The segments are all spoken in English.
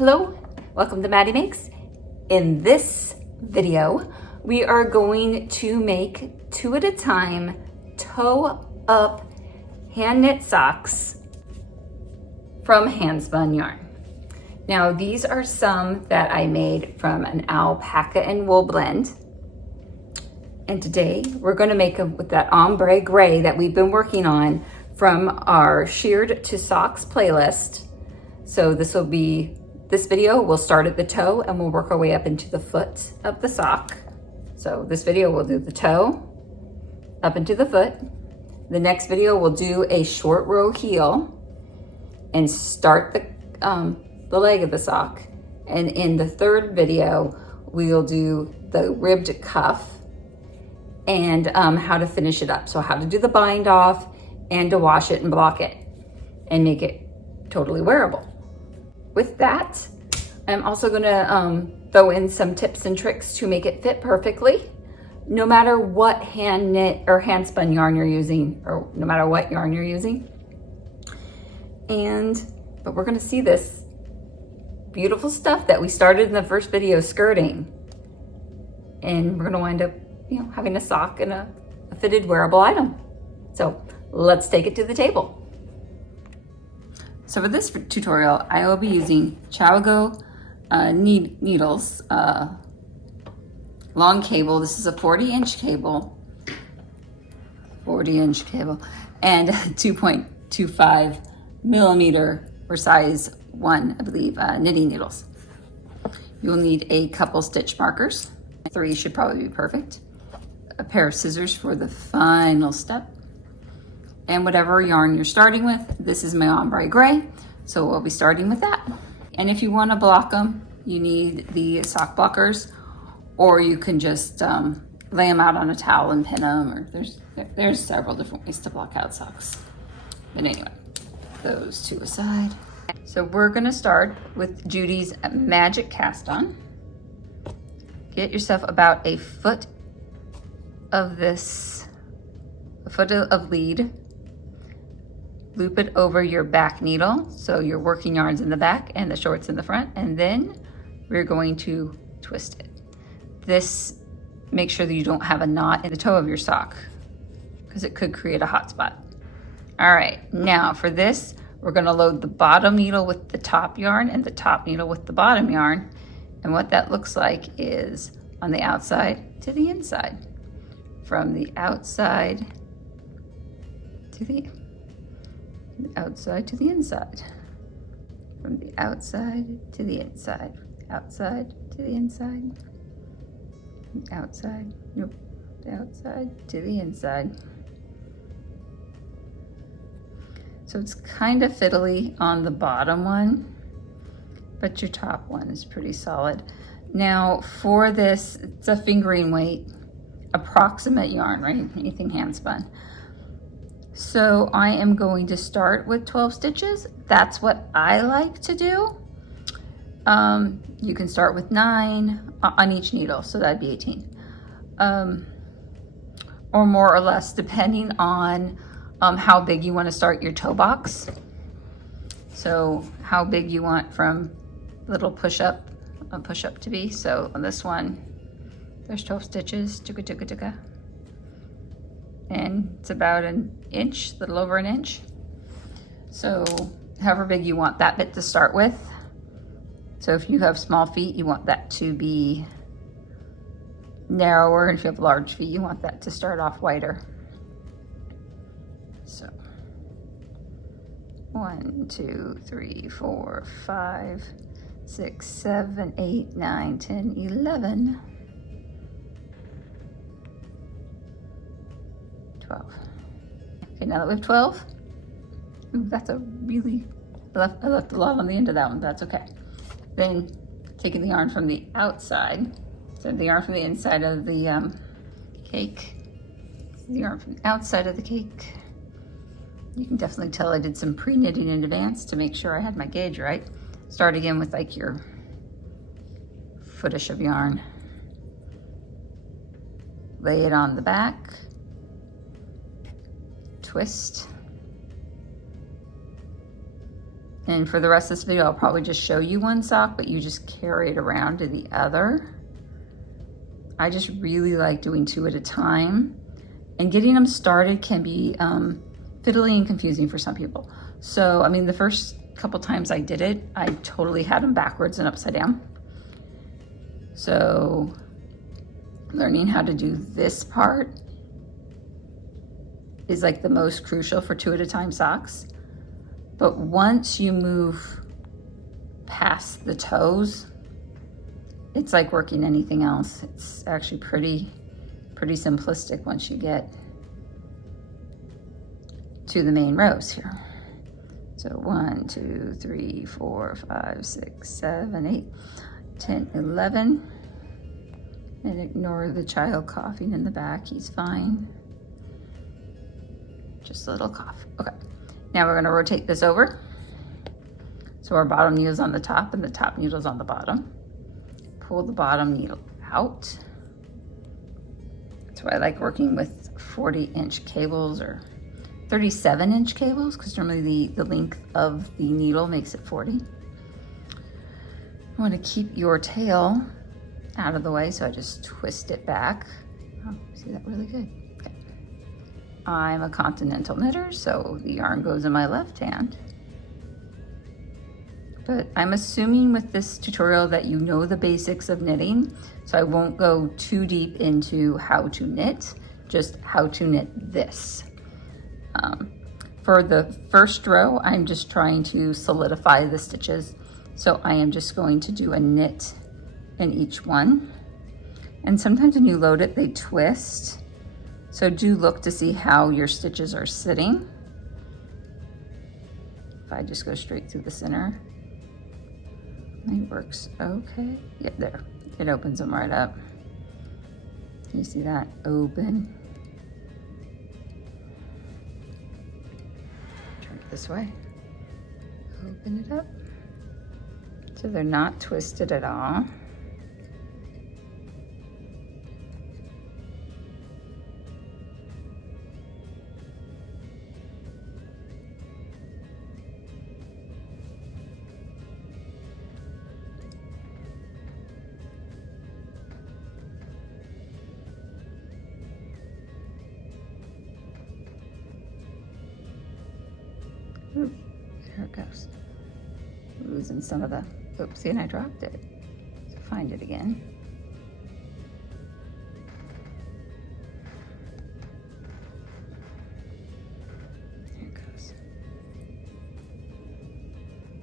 Hello, welcome to Maddie Makes. In this video, we are going to make 2 at a time toe up hand knit socks from hand spun yarn. Now these are some that I made from an alpaca and wool blend. And today we're going to make them with that ombre gray that we've been working on from our sheared to socks playlist. So this video will start at the toe and we'll work our way up into the foot of the sock. So this video will do the toe up into the foot. The next video we'll do a short row heel and start the leg of the sock. And in the third video, we'll do the ribbed cuff and how to finish it up. So how to do the bind off and to wash it and block it and make it totally wearable. With that, I'm also gonna throw in some tips and tricks to make it fit perfectly, no matter what hand knit or hand spun yarn you're using, or no matter what yarn you're using. But we're gonna see this beautiful stuff that we started in the first video skirting. And we're gonna wind up, having a sock and a fitted wearable item. So let's take it to the table. So for this tutorial, I will be using Chawago needles, long cable. This is a 40-inch cable, and 2.25 millimeter or size 1, I believe, knitting needles. You'll need a couple stitch markers. 3 should probably be perfect. A pair of scissors for the final step. And whatever yarn you're starting with, this is my ombre gray, so we'll be starting with that. And if you want to block them, you need the sock blockers, or you can just lay them out on a towel and pin them, or there's several different ways to block out socks. But anyway, those two aside. So we're gonna start with Judy's Magic Cast On. Get yourself about a foot of lead. Loop it over your back needle, so your working yarn's in the back and the short's in the front, and then we're going to twist it. This, make sure that you don't have a knot in the toe of your sock, because it could create a hot spot. All right, now for this, we're gonna load the bottom needle with the top yarn and the top needle with the bottom yarn, and what that looks like is on the outside to the inside. From the outside to the outside to the inside, from the outside to the inside, outside to the inside, outside, nope, the outside to the inside. So it's kind of fiddly on the bottom one, but your top one is pretty solid. Now for this, it's a fingering weight, approximate yarn, right? Anything hand spun. So I am going to start with 12 stitches. That's what I like to do. You can start with 9 on each needle, so that'd be 18. Or more or less, depending on how big you want to start your toe box. So how big you want from little push-up to be. So on this one, there's 12 stitches, and it's about an inch, a little over an inch. So however big you want that bit to start with. So if you have small feet, you want that to be narrower, and if you have large feet, you want that to start off wider. So 1, 2, 3, 4, 5, 6, 7, 8, 9, 10, 11, 12. Okay, now that we have 12, that's I left a lot on the end of that one, but that's okay. Then taking the yarn from the outside, so the yarn from the inside of the cake, the yarn from the outside of the cake. You can definitely tell I did some pre-knitting in advance to make sure I had my gauge right. Start again with like your footish of yarn. Lay it on the back. Twist And for the rest of this video, I'll probably just show you one sock, but you just carry it around to the other. I just really like doing 2 at a time. And getting them started can be fiddly and confusing for some people. So, I mean, the first couple times I did it, I totally had them backwards and upside down. So, learning how to do this part is like the most crucial for 2 at a time socks. But once you move past the toes, it's like working anything else. It's actually pretty simplistic once you get to the main rows here. So 1, 2, 3, 4, 5, 6, 7, 8, 10, 11. And ignore the child coughing in the back, he's fine. Just a little cough, okay. Now we're gonna rotate this over. So our bottom needle's on the top and the top needle's on the bottom. Pull the bottom needle out. That's why I like working with 40-inch cables or 37-inch cables, because normally the length of the needle makes it 40. You wanna keep your tail out of the way, so I just twist it back. Oh, see that really good. Okay. I'm a continental knitter, so the yarn goes in my left hand. But I'm assuming with this tutorial that you know the basics of knitting, so I won't go too deep into how to knit, just how to knit this. For the first row, I'm just trying to solidify the stitches, so I am just going to do a knit in each one. And sometimes when you load it, they twist. So do look to see how your stitches are sitting. If I just go straight through the center, it works okay. Yep, there, it opens them right up. Can you see that? Open. Turn it this way. Open it up. So they're not twisted at all. Ooh, there it goes. Losing some of the, oopsie, and I dropped it. So find it again. There it goes.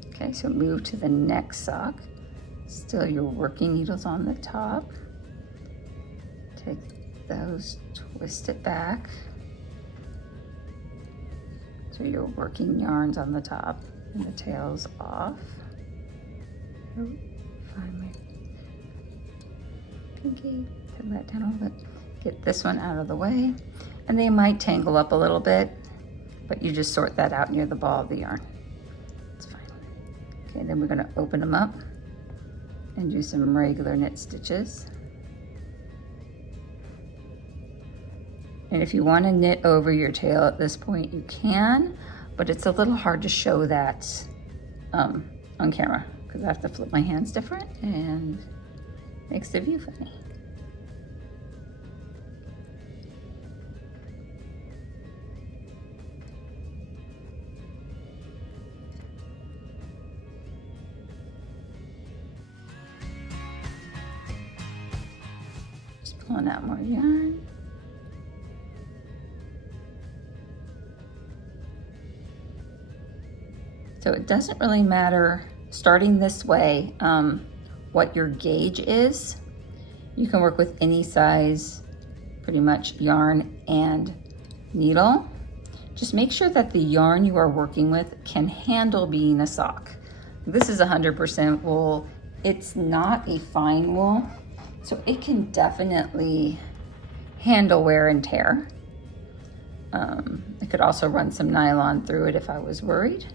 Okay, so move to the next sock. Still your working needles on the top. Take those, twist it back. So your working yarn's on the top and the tail's off. Oh, find my pinky, turn that down a little bit. Get this one out of the way. And they might tangle up a little bit, but you just sort that out near the ball of the yarn. It's fine. Okay, then we're gonna open them up and do some regular knit stitches. And if you want to knit over your tail at this point, you can, but it's a little hard to show that on camera because I have to flip my hands different and it makes the view funny. Just pulling out more yarn. So it doesn't really matter starting this way what your gauge is. You can work with any size, pretty much yarn and needle. Just make sure that the yarn you are working with can handle being a sock. This is 100% wool. It's not a fine wool, so it can definitely handle wear and tear. I could also run some nylon through it if I was worried.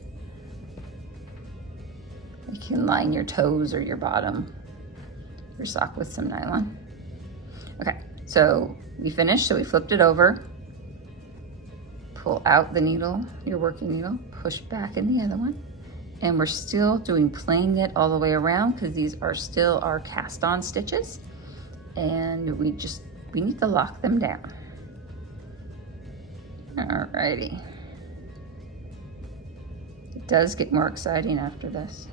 You can line your toes or your bottom, your sock with some nylon. Okay, so we finished, so we flipped it over. Pull out the needle, your working needle, push back in the other one, And we're still doing plain knit all the way around because these are still our cast on stitches. And we need to lock them down. Alrighty. It does get more exciting after this.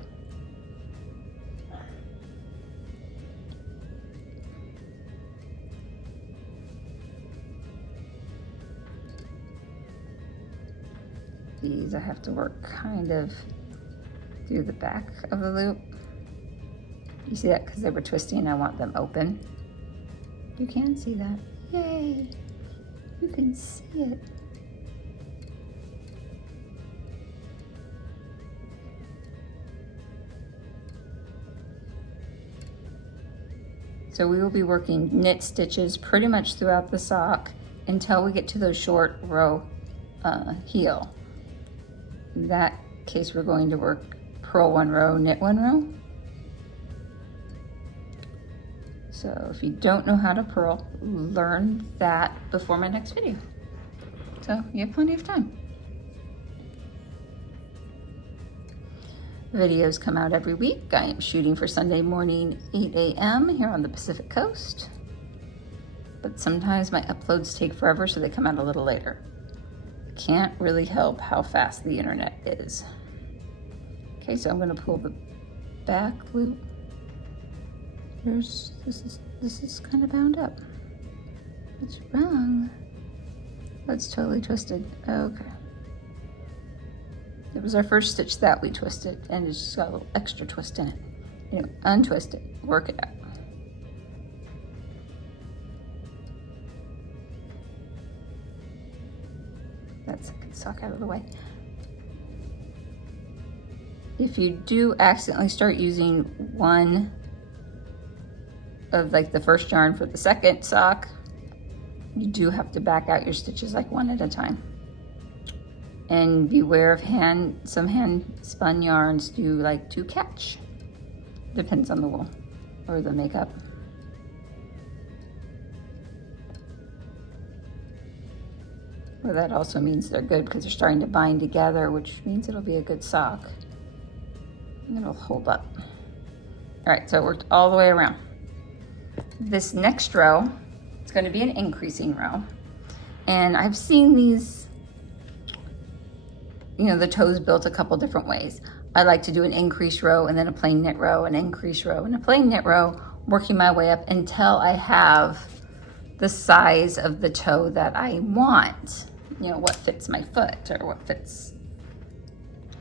These I have to work kind of through the back of the loop. You see that? Because they were twisting, I want them open. You can see that. Yay! You can see it. So we will be working knit stitches pretty much throughout the sock until we get to those short row heel. In that case, we're going to work purl one row, knit one row. So if you don't know how to purl, learn that before my next video. So you have plenty of time. Videos come out every week. I am shooting for Sunday morning, 8 a.m. here on the Pacific Coast. But sometimes my uploads take forever, so they come out a little later. Can't really help how fast the internet is. Okay, so I'm going to pull the back loop. This is kind of bound up. What's wrong? Oh, it's totally twisted. Okay. It was our first stitch that we twisted, and it's just got a little extra twist in it. Anyway, untwist it, work it out. That second sock out of the way. If you do accidentally start using one of like the first yarn for the second sock, you do have to back out your stitches like one at a time. And beware of some hand spun yarns do like to catch. Depends on the wool or the makeup. Well, that also means they're good because they're starting to bind together, which means it'll be a good sock. And it'll hold up. All right, so it worked all the way around. This next row is going to be an increasing row. And I've seen these, you know, the toes built a couple different ways. I like to do an increase row and then a plain knit row, an increase row and a plain knit row, working my way up until I have the size of the toe that I want. You know, what fits my foot or what fits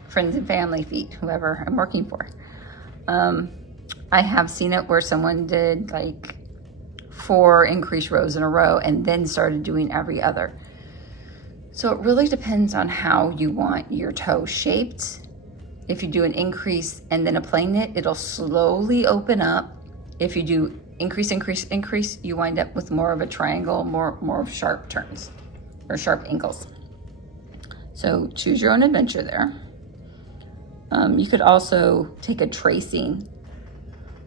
friends and family feet, whoever I'm working for. I have seen it where someone did like 4 increase rows in a row and then started doing every other. So it really depends on how you want your toe shaped. If you do an increase and then a plain knit, it'll slowly open up. If you do increase, increase, increase, you wind up with more of a triangle, more of sharp turns or sharp angles. So choose your own adventure there. You could also take a tracing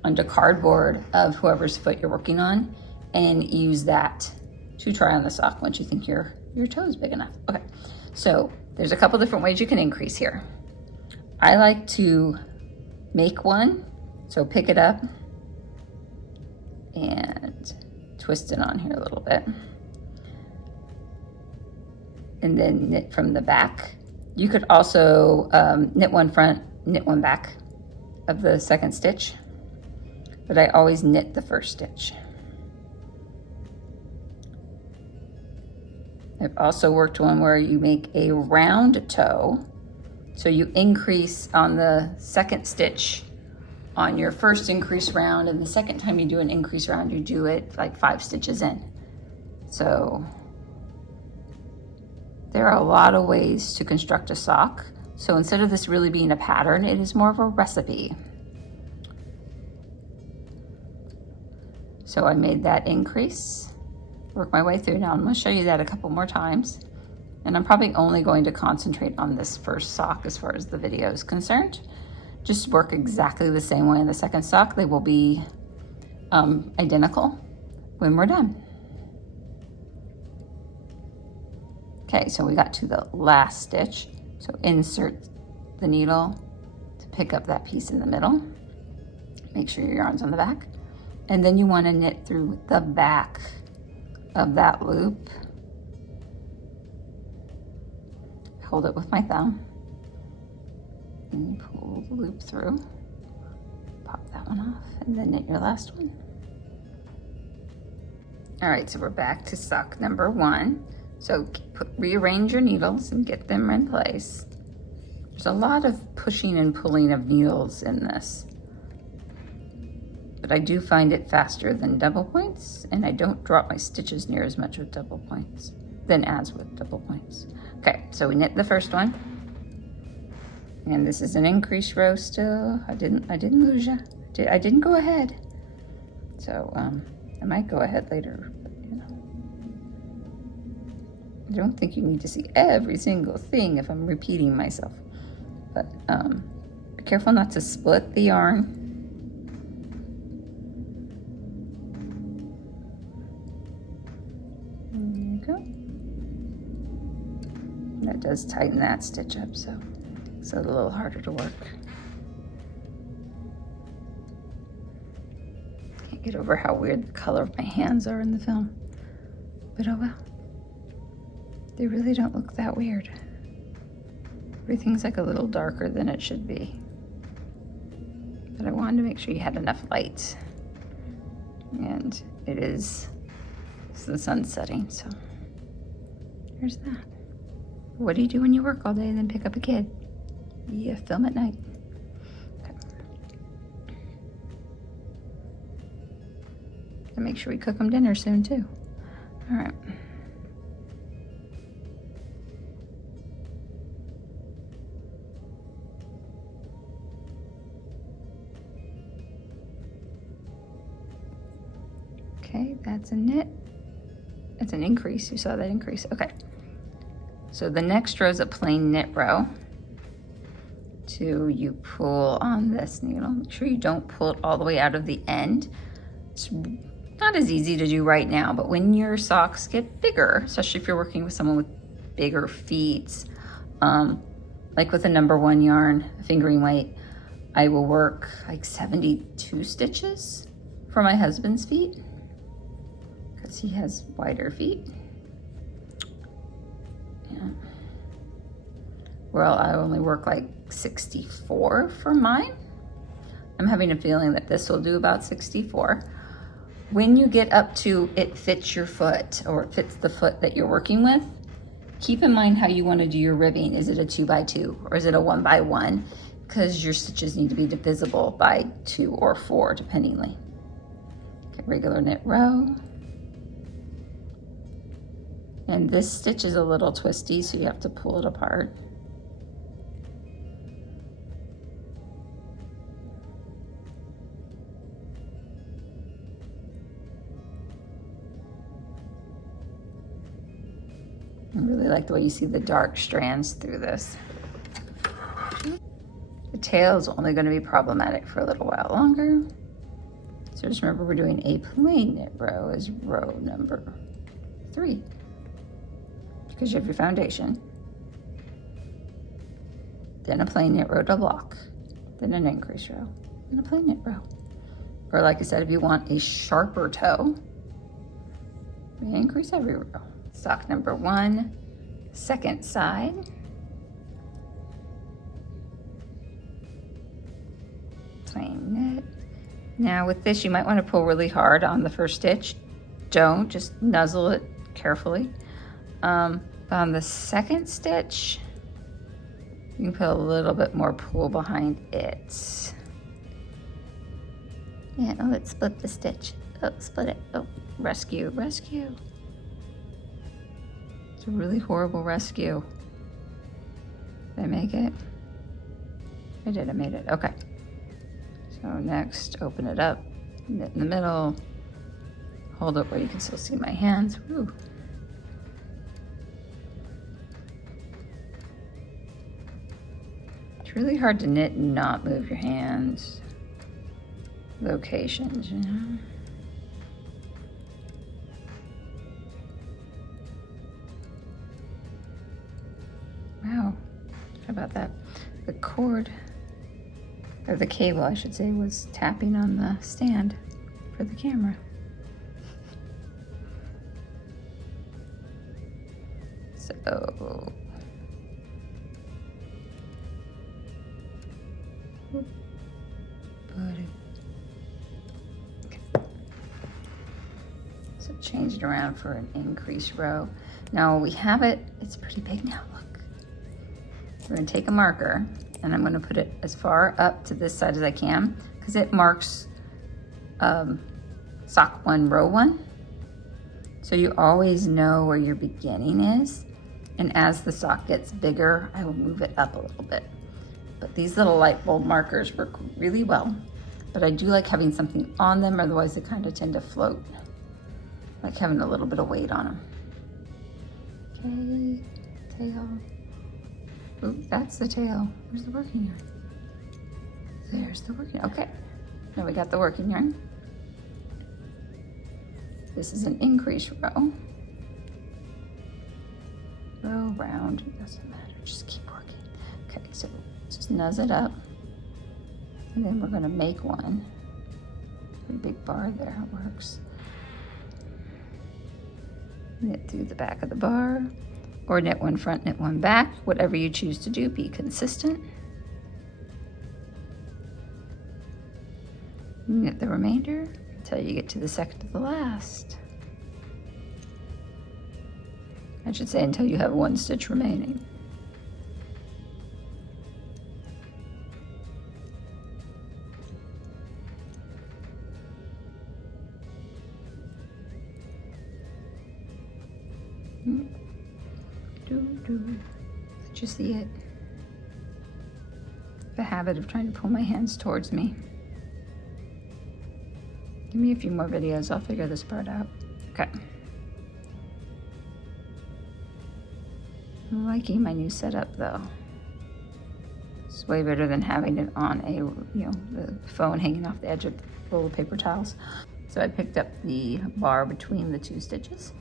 onto cardboard of whoever's foot you're working on and use that to try on the sock once you think your toe is big enough. Okay, so there's a couple different ways you can increase here. I like to make one, so pick it up and twist it on here a little bit. And then knit from the back. You could also knit one front, knit one back of the second stitch, but I always knit the first stitch. I've also worked one where you make a round toe. So you increase on the second stitch on your first increase round, and the second time you do an increase round, you do it like 5 stitches in. So there are a lot of ways to construct a sock. So instead of this really being a pattern, it is more of a recipe. So I made that increase, work my way through. Now I'm going to show you that a couple more times. And I'm probably only going to concentrate on this first sock as far as the video is concerned. Just work exactly the same way in the second sock. They will be identical when we're done. Okay, so we got to the last stitch. So insert the needle pick up that piece in the middle. Make sure your yarn's on the back. And then you want to knit through the back of that loop. Hold it with my thumb. And you pull the loop through. Pop that one off and then knit your last one. All right, so we're back to sock number 1. So rearrange your needles and get them in place. There's a lot of pushing and pulling of needles in this, but I do find it faster than double points, and I don't drop my stitches near as much with double points than as with double points. Okay, so we knit the first one, and this is an increase row still. I didn't lose you. I didn't go ahead. So I might go ahead later, but you know. I don't think you need to see every single thing if I'm repeating myself. But be careful not to split the yarn. There you go. That does tighten that stitch up, so it's a little harder to work. Can't get over how weird the color of my hands are in the film. But oh well. They really don't look that weird. Everything's like a little darker than it should be. But I wanted to make sure you had enough light. And it's the sun setting, so there's that. What do you do when you work all day and then pick up a kid? You film at night. Okay. And make sure we cook them dinner soon too. All right. Okay, that's a knit. It's an increase. You saw that increase. Okay. So the next row is a plain knit row. You pull on this needle. Make sure you don't pull it all the way out of the end. It's not as easy to do right now, but when your socks get bigger, especially if you're working with someone with bigger feet, like with a number 1 yarn, fingering weight, I will work like 72 stitches for my husband's feet because he has wider feet. Yeah. Well, I only work like 64 for mine. I'm having a feeling that this will do about 64. When you get up to it fits your foot or it fits the foot that you're working with, keep in mind how you want to do your ribbing. Is it a 2x2 or is it a 1x1? Because your stitches need to be divisible by 2 or 4 dependingly. Okay, regular knit row. And this stitch is a little twisty, so you have to pull it apart. I really like the way you see the dark strands through this. The tail is only going to be problematic for a little while longer. So just remember we're doing a plain knit row as row number 3. Because you have your foundation. Then a plain knit row to block. Then an increase row. And a plain knit row. Or like I said, if you want a sharper toe, we increase every row. Sock number 1, second side. Plain knit. Now with this, you might want to pull really hard on the first stitch. Don't, just nuzzle it carefully. On the second stitch, you can put a little bit more pull behind it. Yeah, oh, let's split the stitch. Oh, split it. Oh, rescue, rescue. It's a really horrible rescue. Did I make it? I did, I made it, okay. So next, open it up, knit in the middle, hold it where you can still see my hands. Woo. It's really hard to knit and not move your hands. Locations, you know? Wow, how about that? The cord or the cable, I should say, was tapping on the stand for the camera. So, so change it around for an increased row. Now we have it, it's pretty big now, look. We're gonna take a marker and I'm gonna put it as far up to this side as I can because it marks sock 1, row 1. So you always know where your beginning is. And as the sock gets bigger, I will move it up a little bit. But these little light bulb markers work really well. But I do like having something on them, otherwise they kind of tend to float. I like having a little bit of weight on them. Okay, tail. Ooh, that's the tail. Where's the working yarn? There's the working yarn. Okay, now we got the working yarn. This is an increase row. Row, round, it doesn't matter, just keep working. Okay, so just nuzz it up. And then we're gonna make one. Pretty big bar there, it works. Knit through the back of the bar, or knit one front, knit one back, whatever you choose to do, be consistent. Knit the remainder until you get to the second to the last. I should say until you have 1 stitch remaining. Did you see it? The habit of trying to pull my hands towards me. Give me a few more videos, I'll figure this part out. Okay. I'm liking my new setup though. It's way better than having it on the phone hanging off the edge of a roll of paper towels. So I picked up the bar between the 2 stitches.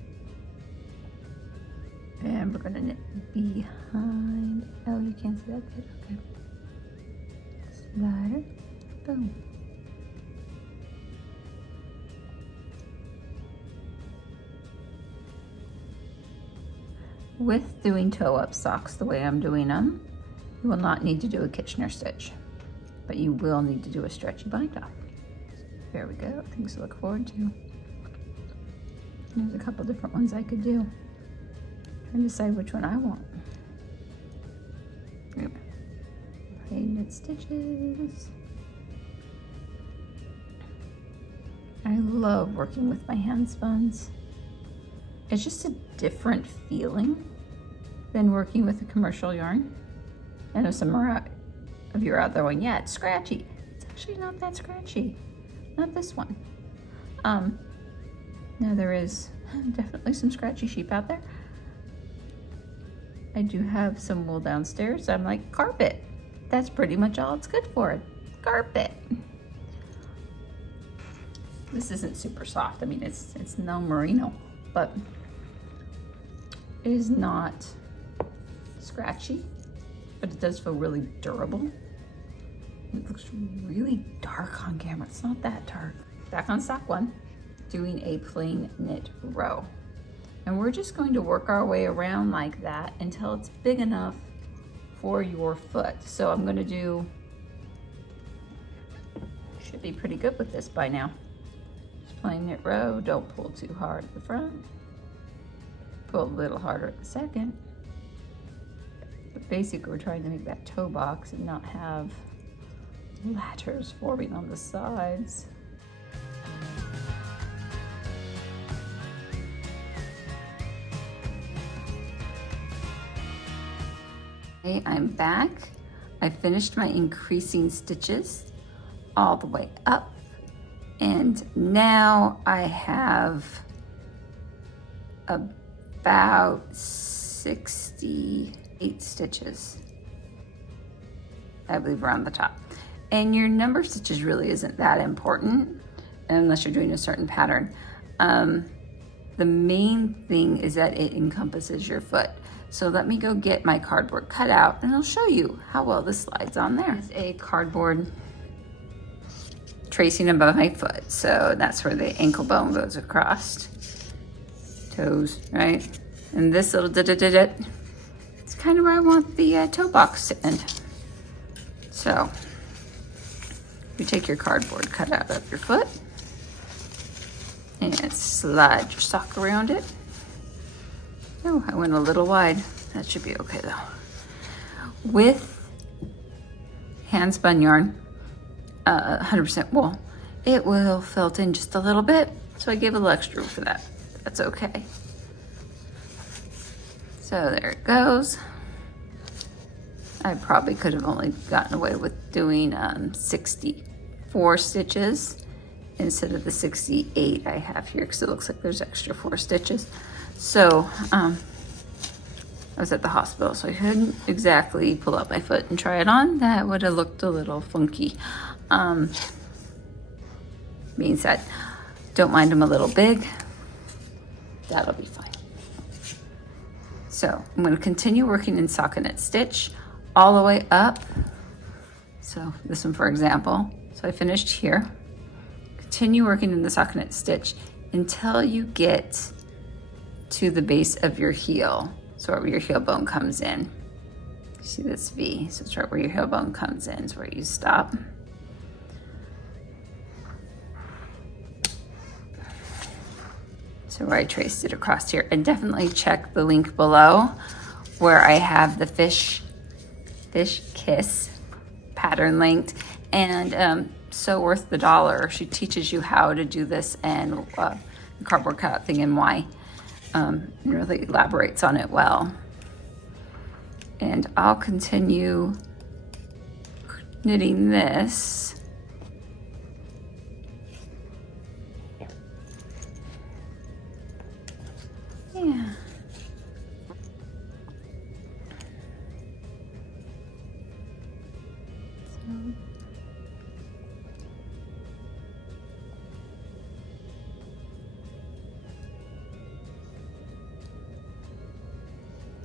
And we're gonna knit behind. Oh, you can't see that bit, okay. Slider, boom. With doing toe-up socks the way I'm doing them, you will not need to do a Kitchener stitch, but you will need to do a stretchy bind off. There we go, things to look forward to. There's a couple different ones I could do. Trying to decide which one I want. Yep. Plain knit stitches. I love working with my hand spuns. It's just a different feeling than working with a commercial yarn. I know some of you are out there going, yeah, it's scratchy. It's actually not that scratchy. Not this one. Now there is definitely some scratchy sheep out there. I do have some wool downstairs. I'm like, carpet. That's pretty much all it's good for. Carpet. This isn't super soft. I mean, it's no merino, but it is not scratchy, but it does feel really durable. It looks really dark on camera. It's not that dark. Back on sock 1, doing a plain knit row. And we're just going to work our way around like that until it's big enough for your foot. So I'm gonna do, should be pretty good with this by now. Just plain knit row, don't pull too hard at the front. Pull a little harder at the second. But basically we're trying to make that toe box and not have ladders forming on the sides. Okay, I'm back. I finished my increasing stitches all the way up, and now I have about 68 stitches, I believe, around the top. And your number of stitches really isn't that important unless you're doing a certain pattern. The main thing is that it encompasses your foot. So let me go get my cardboard cutout and I'll show you how well this slides on there. It's a cardboard tracing above my foot. So that's where the ankle bone goes across. Toes, right? And this little da-da-da-da, it's kind of where I want the toe box to end. So you take your cardboard cutout of your foot and slide your sock around it. Oh, I went a little wide. That should be okay though. With hand spun yarn, 100% wool, it will felt in just a little bit. So I gave a little extra for that. That's okay. So there it goes. I probably could have only gotten away with doing 64 stitches instead of the 68 I have here, because it looks like there's extra 4 stitches. So I was at the hospital, so I couldn't exactly pull out my foot and try it on. That would have looked a little funky. Being said, don't mind them a little big. That'll be fine. So I'm going to continue working in stockinette stitch all the way up. So this one, for example. So I finished here. Continue working in the stockinette stitch until you get to the base of your heel. So right where your heel bone comes in. See this V? So it's right where your heel bone comes in is where you stop. So where I traced it across here, and definitely check the link below where I have the fish kiss pattern linked, and so worth the $1. She teaches you how to do this and the cardboard cutout thing and why. And really elaborates on it well. And I'll continue knitting this. Yeah.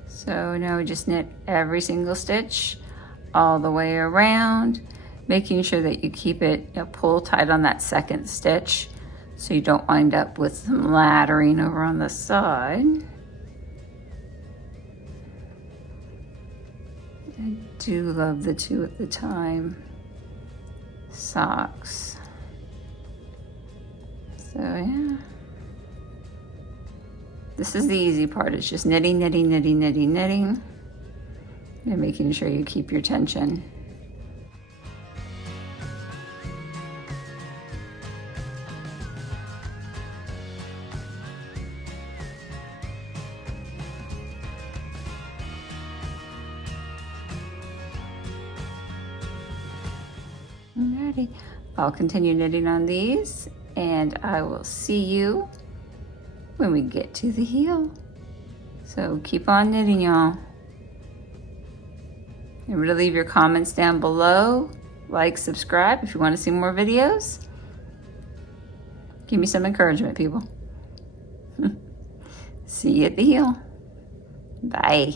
So now we just knit every single stitch all the way around, making sure that you keep it, pull tight on that second stitch so you don't wind up with some laddering over on the side. I do love the 2 at the time socks. So yeah. This is the easy part. It's just knitting, knitting, knitting, knitting, knitting, and making sure you keep your tension. Alrighty, I'll continue knitting on these, and I will see you when we get to the heel. So keep on knitting, y'all. Remember to leave your comments down below. Like, subscribe if you want to see more videos. Give me some encouragement, people. See you at the heel. Bye.